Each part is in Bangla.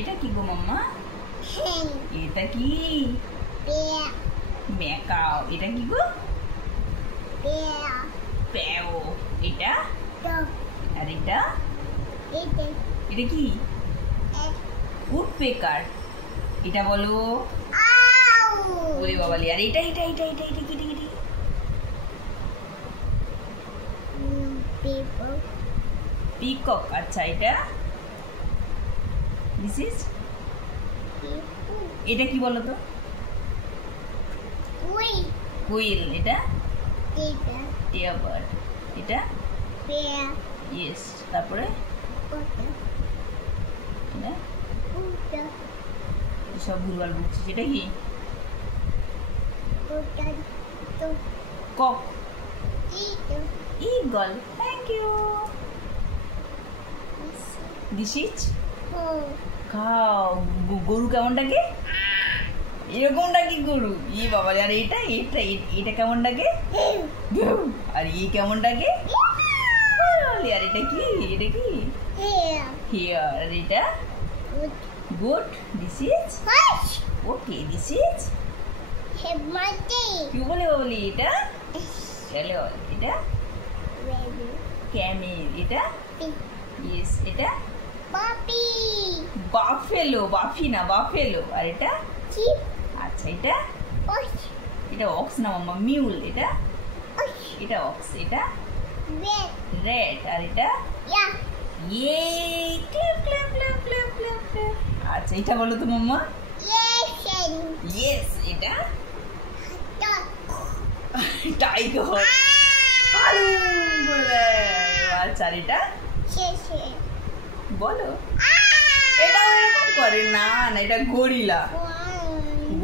এটা কি গো মাম্মা? এটা কি? ম্যাকাও। এটা কি গো? প্যাও। এটা? আর এটা? এটা কি? উডপেকার। এটা বলো। ওরে বাবালি। আর এটা এটা এটা এটা এটা কি? পিকক। আচ্ছা এটা দিস ইজ এটা কি বলো তো? কুইল। এটা টিয়া বার্ড। এটা ইয়েস। তারপরে এটা সব ভুলভাল বলছি। এটা কি? Cock. Eagle. Thank you. This is খাও। গরু কেমন ডাকে? এরকম ডাকি গরু। ই বাবা। আর এটা এটা এটা কেমন ডাকে? আর ই কেমন ডাকে? আর এটা কি? এটা কি? হিয়ার। আর এটা good. This is okay. This is কি বলে বলি? এটা চলো। এটা ক্যামেল। এটা ইয়েস। এটা বাফেলো। বাফি না, বাফেলো। আর এটা আচ্ছা এটা এটা অক্স না মাম্মা, মিউল। এটা এটা অক্স। এটা রেড। আর এটা ইয়ে clap clap clap clap clap clap. আচ্ছা এটা বলো তো মাম্মা। ইয়েস। এটা টাইগার। আচ্ছা আর এটা বলো। এটাও এরকম করে না। না এটা গরিলা।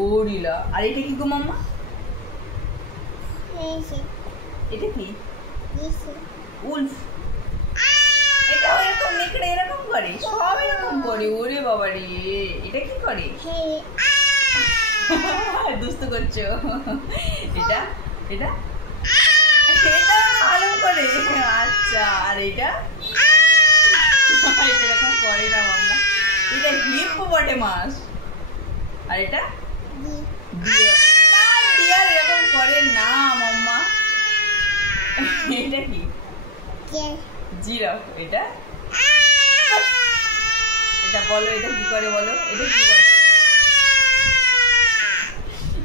গরিলা। আর এটা কি গো মাম্মা? এটা কি? উলফ। এটাও এরকম নেকড়ে এরকম করে। সব এরকম করে। ওরে বাবা রে। এটা কি করে? দুস্তু করছো। এটা এটা এটা ভালো করে। আচ্ছা আর এটা এটা এরকম করে না মাম্মা। এটা হিপোপটেমাস। আর এটা ডিয়ার এরকম করে না মাম্মা। এটা কি? জিরাফ। এটা এটা বলো। এটা কি করে বলো? এটা কি বলো?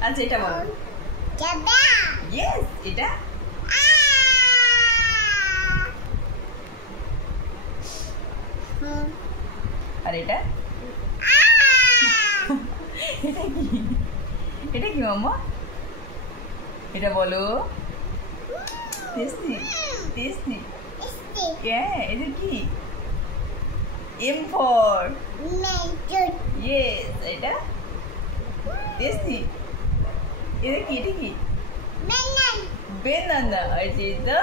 আচ্ছা এটা বলো। ইয়েস। এটা আর এটা এটা কি? এটা কি মাম্মা? এটা বলো। Tasty tasty. হ্যাঁ। এটা কি? M for yes. এটা টেস্টি। এটা কি? এটা কি? বেনানা। এটা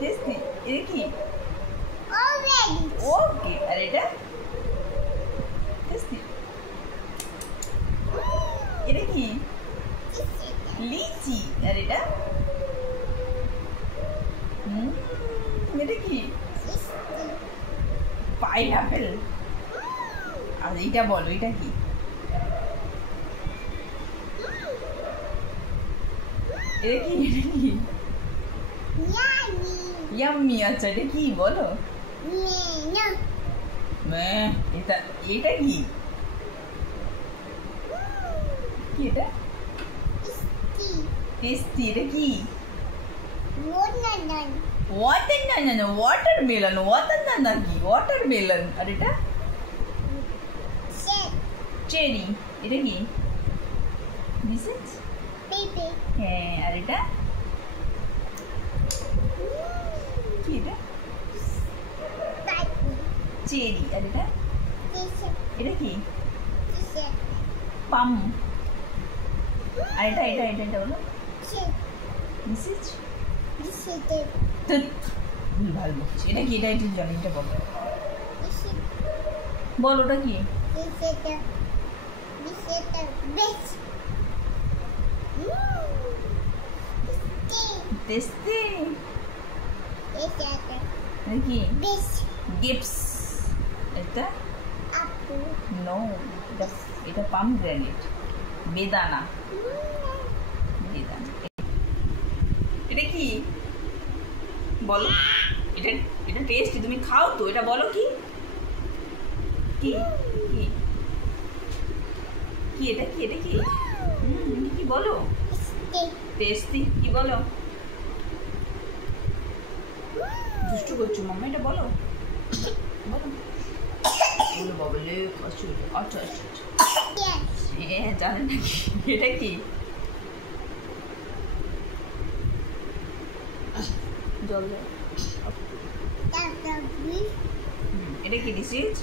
টেস্টি। এটা কি? ওকে। আর এটা টেস্টি। এটা কি? লিচি। আর এটা এটা কি? পাইনাপেল। আর এটা বলো। এটা কি? এটা কি? এটা কি? ইয়াম্মি। আচ্ছা এটা কি বলো? এটা এটা কি? কি এটা? টেস্টি। এটা কি? ওয়াটারমেলন। ওয়াটারমেলন। ওয়াটারমেলন কি? ওয়াটারমেলন। আর এটা চেরি। এটা কি? দিস ইজ হ্যাঁ। আর এটা কি? এটা চেরি। আর এটা এটা কি? পাম। আর এটা এটা এটা এটা বলো। দিস ইজ ভুলভাল বলছি। এটা কি? এটা এটা জানি। এটা বলো। বলো ওটা কি? টেস্টি। এটা কি? গিপস। এটা নো, এটা এটা পমগ্রেনেট, বেদানা। বেদানা এটা কি বলো? এটা এটা টেস্টি, তুমি খাও তো? এটা বলো কি কি কি কি এটা কি? এটা কি? কি বলো? টেস্টি কি বলো? দুষ্টু করছো মাম্মা, এটা বলো বলো বলো বাবলে। আচ্ছা আচ্ছা আচ্ছা, হ্যাঁ জানেন নাকি? এটা কি? জল দাও। এটা কি ডিসিজ?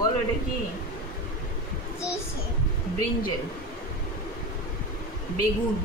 বলো এটা কি? ব্রিঞ্জেল, বেগুন।